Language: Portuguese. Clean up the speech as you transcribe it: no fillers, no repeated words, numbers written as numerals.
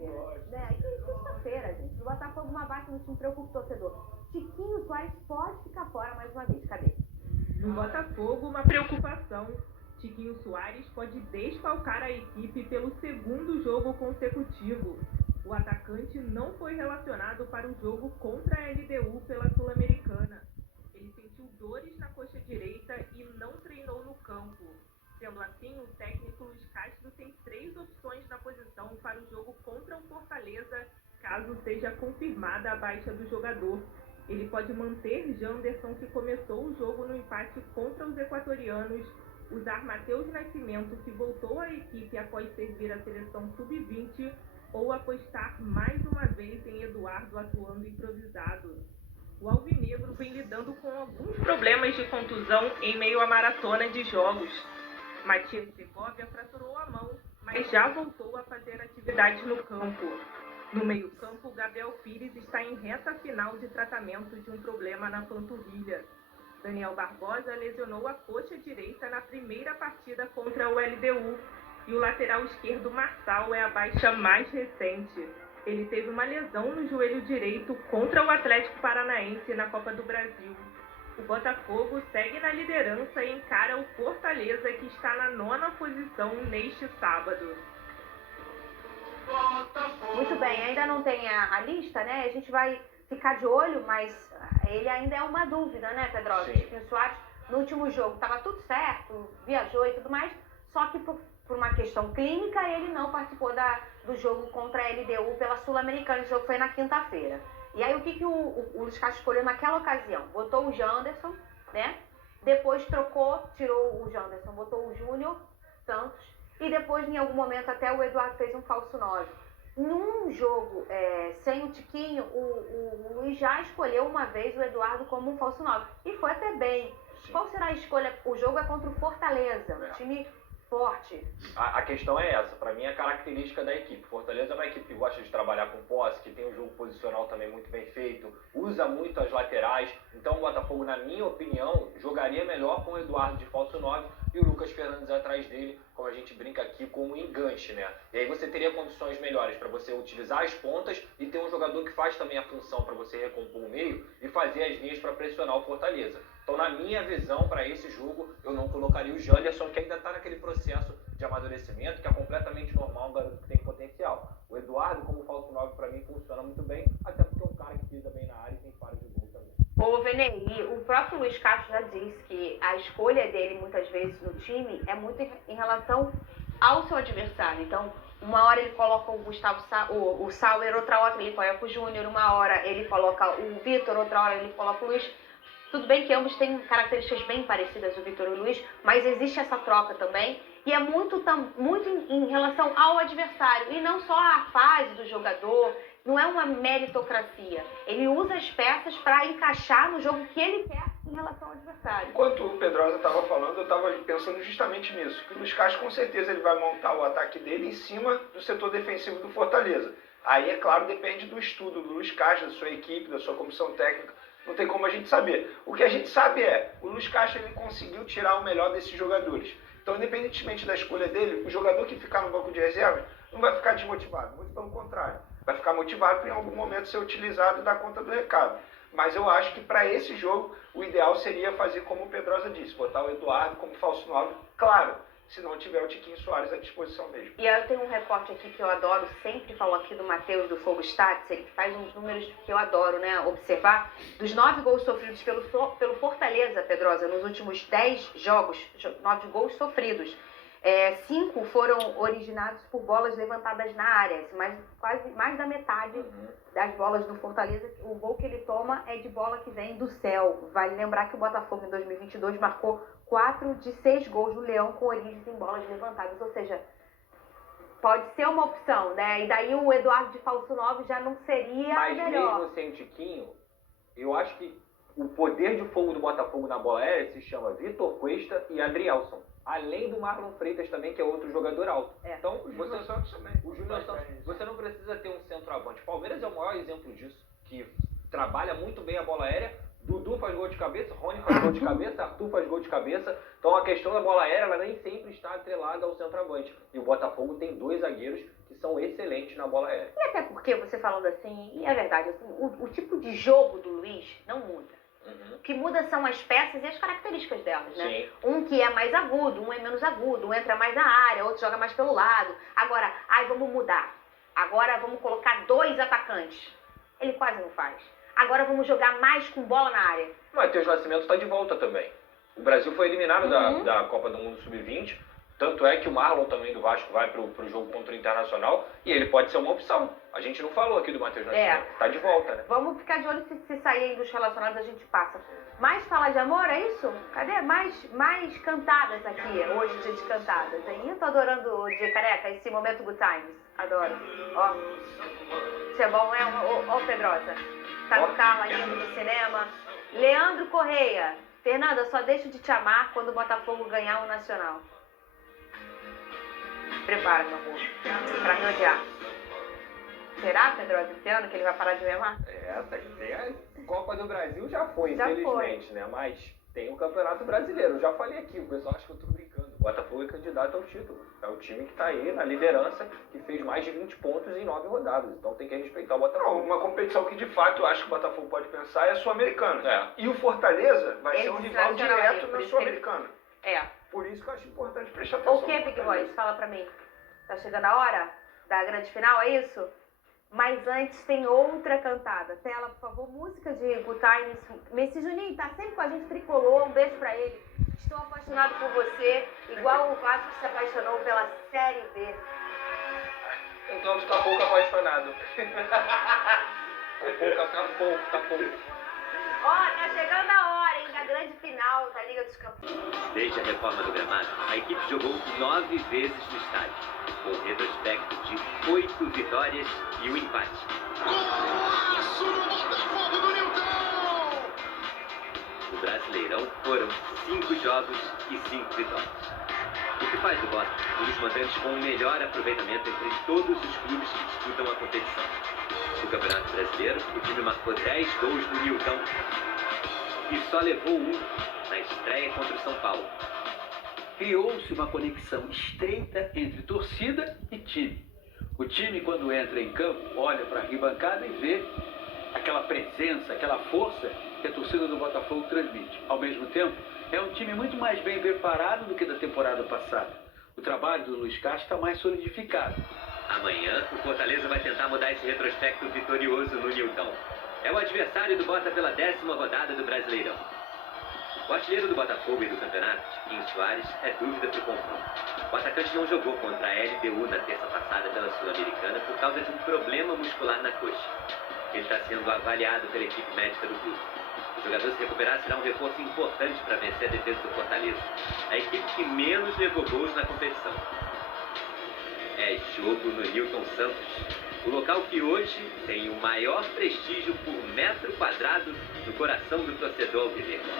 quarta-feira. Né? E sexta-feira, gente. O Botafogo uma baixa no time, preocupa o torcedor. Tiquinho Soares pode ficar fora mais uma vez. Cadê? No Botafogo, uma preocupação. Tiquinho Soares pode desfalcar a equipe pelo segundo jogo consecutivo. O atacante não foi relacionado para o jogo contra a LDU pela Sul-Americana. Ele sentiu dores na coxa direita e não treinou no campo. Sendo assim, o técnico Luiz Castro tem 3 opções na posição para o jogo contra o Fortaleza, caso seja confirmada a baixa do jogador. Ele pode manter Janderson, que começou o jogo no empate contra os equatorianos, usar Matheus Nascimento, que voltou à equipe após servir a seleção sub-20, ou apostar mais uma vez em Eduardo atuando improvisado. O alvinegro vem lidando com alguns problemas de contusão em meio à maratona de jogos. Matias Segovia fraturou a mão, mas já voltou a fazer atividades no campo. No meio-campo, Gabriel Pires está em reta final de tratamento de um problema na panturrilha. Daniel Barbosa lesionou a coxa direita na primeira partida contra o LDU, e o lateral esquerdo Marçal é a baixa mais recente. Ele teve uma lesão no joelho direito contra o Atlético Paranaense na Copa do Brasil. O Botafogo segue na liderança e encara o Fortaleza, que está na 9ª posição neste sábado. Muito bem, ainda não tem a lista, né? A gente vai ficar de olho, mas ele ainda é uma dúvida, né, Pedrosa? Tiquinho Soares, no último jogo, estava tudo certo, viajou e tudo mais, só que por uma questão clínica, ele não participou do jogo contra a LDU pela Sul-Americana. O jogo foi na quinta-feira. E aí, o que o Luiz Castro escolheu naquela ocasião? Botou o Janderson, né? Depois tirou o Janderson, botou o Júnior Santos. E depois, em algum momento, até o Eduardo fez um falso 9. Num jogo sem o Tiquinho, o Luiz já escolheu uma vez o Eduardo como um falso 9. E foi até bem. Sim. Qual será a escolha? O jogo é contra o Fortaleza, um time forte. A questão é essa, para mim é a característica da equipe. Fortaleza é uma equipe que gosta de trabalhar com posse, que tem um jogo posicional também muito bem feito, usa muito as laterais. Então o Botafogo, na minha opinião, jogaria melhor com o Eduardo de falso 9 e o Lucas Fernandes atrás dele, como a gente brinca aqui, com um enganche, né? E aí você teria condições melhores para você utilizar as pontas e ter um jogador que faz também a função para você recompor o meio e fazer as linhas para pressionar o Fortaleza. Então, na minha visão, para esse jogo, eu não colocaria o Janderson, que ainda está naquele processo de amadurecimento, que é completamente normal, um garoto que tem potencial. O Eduardo, como falso 9, para mim, funciona muito bem, até porque é um cara que pisa bem na área e tem faro de gol também. Ô, Venei, o próprio Luiz Castro já disse que a escolha dele, muitas vezes, no time, é muito em relação ao seu adversário. Então, uma hora ele coloca o Gustavo o Sauer, outra hora ele coloca o Júnior, uma hora ele coloca o Vitor, outra hora ele coloca o Luiz. Tudo bem que ambos têm características bem parecidas, o Vitor e o Luiz, mas existe essa troca também. E é muito em relação ao adversário, e não só a fase do jogador, não é uma meritocracia. Ele usa as peças para encaixar no jogo que ele quer em relação ao adversário. Enquanto o Pedrosa estava falando, eu estava pensando justamente nisso, que o Luiz Castro com certeza ele vai montar o ataque dele em cima do setor defensivo do Fortaleza. Aí, é claro, depende do estudo do Luiz Castro, da sua equipe, da sua comissão técnica. Não tem como a gente saber. O que a gente sabe é, o Luiz Castro ele conseguiu tirar o melhor desses jogadores. Então, independentemente da escolha dele, o jogador que ficar no banco de reservas não vai ficar desmotivado. Muito pelo contrário. Vai ficar motivado para em algum momento ser utilizado e dar conta do recado. Mas eu acho que para esse jogo, o ideal seria fazer como o Pedrosa disse, botar o Eduardo como falso 9, claro, se não tiver o Tiquinho Soares à disposição mesmo. E eu tenho um recorte aqui que eu adoro, sempre falo aqui do Matheus do Fogo Stats, ele faz uns números que eu adoro, né, observar. Dos 9 gols sofridos pelo Fortaleza, Pedrosa, nos últimos 10 jogos, 9 gols sofridos, 5 foram originados por bolas levantadas na área, quase mais da metade das bolas do Fortaleza. O gol que ele toma é de bola que vem do céu. Vale lembrar que o Botafogo em 2022 marcou 4 de 6 gols do Leão com origens em bolas levantadas, ou seja, pode ser uma opção, né? E daí o Eduardo de falso 9 já não seria melhor. Mas mesmo sem o Tiquinho, eu acho que o poder de fogo do Botafogo na bola aérea se chama Vitor Cuesta e Adrielson. Além do Marlon Freitas também, que é outro jogador alto. Então, o Júnior Santos também. O Júnior Santos, você não precisa ter um centroavante. O Palmeiras é o maior exemplo disso, que trabalha muito bem a bola aérea. Dudu faz gol de cabeça, Rony faz gol de cabeça, Arthur faz gol de cabeça. Então a questão da bola aérea, ela nem sempre está atrelada ao centroavante. E o Botafogo tem 2 zagueiros que são excelentes na bola aérea. E até porque, você falando assim, e é verdade, assim, o tipo de jogo do Luiz não muda. O que muda são as peças e as características delas, né? Sim. Um que é mais agudo, um é menos agudo, um entra mais na área, outro joga mais pelo lado. Agora, vamos mudar. Agora vamos colocar 2 atacantes. Ele quase não faz. Agora vamos jogar mais com bola na área. O Matheus Nascimento está de volta também. O Brasil foi eliminado da Copa do Mundo Sub-20, tanto é que o Marlon também do Vasco vai pro jogo contra o Internacional e ele pode ser uma opção. A gente não falou aqui do Matheus Nascimento, tá de volta, né? Vamos ficar de olho se sair dos relacionados a gente passa. Mais falar de amor, é isso? Cadê? Mais cantadas aqui, hoje, dia de cantadas. Hein? Eu tô adorando o dia careca, esse momento Good Times. Adoro. Ó, isso é bom, né? Ó, Pedrosa. Tá no carro indo no cinema. Leandro Correia. Fernanda, só deixo de te amar quando o Botafogo ganhar o Nacional. Prepara, meu amor, pra me odiar. Será, Pedrosa, esse ano que ele vai parar de me amar? Tem a Copa do Brasil já foi, Já infelizmente, né? Mas tem o Campeonato Brasileiro. Eu já falei aqui, o pessoal acha que eu tô brincando. O Botafogo é candidato ao título. É o time que tá aí na liderança, que fez mais de 20 pontos em 9 rodadas. Então tem que respeitar o Botafogo. Não, uma competição que de fato eu acho que o Botafogo pode pensar é a Sul-Americana. E o Fortaleza vai ser um rival direto na Sul-Americana. Por isso que eu acho importante prestar atenção. O que, Big Boys? Fala pra mim. Tá chegando a hora da grande final, é isso? Mas antes tem outra cantada. Tela, por favor, música de Good Times. Messi Juninho tá sempre com a gente, tricolor. Um beijo pra ele. Estou apaixonado por você, igual o Vasco se apaixonou pela Série B. Então tu tá pouco apaixonado. Tá pouco. Ó, tá chegando a hora, hein, da grande final da Liga dos Campeões. Desde a reforma do gramado, a equipe jogou 9 vezes no estádio, com um retrospecto de 8 vitórias e um empate. Golaço do Botafogo do Nilton! No Brasileirão foram 5 jogos e 5 vitórias. O que faz do Bota um dos mandantes com o melhor aproveitamento entre todos os clubes que disputam a competição. No Campeonato Brasileiro, o time marcou 10 gols no Nilton e só levou 1 na estreia contra o São Paulo. Criou-se uma conexão estreita entre torcida e time. O time, quando entra em campo, olha para a arquibancada e vê aquela presença, aquela força que a torcida do Botafogo transmite. Ao mesmo tempo, é um time muito mais bem preparado do que da temporada passada. O trabalho do Luiz Castro está mais solidificado. Amanhã, o Fortaleza vai tentar mudar esse retrospecto vitorioso no Nilton. É o adversário do Bota pela 10ª rodada do Brasileirão. O artilheiro do Botafogo e do campeonato, Tiquinho Soares, é dúvida para o confronto. O atacante não jogou contra a LDU na terça passada pela Sul-Americana por causa de um problema muscular na coxa. Ele está sendo avaliado pela equipe médica do clube. O jogador se recuperar será um reforço importante para vencer a defesa do Fortaleza, a equipe que menos levou gols na competição. É jogo no Nilton Santos, o local que hoje tem o maior prestígio por metro quadrado no coração do torcedor alvinegro.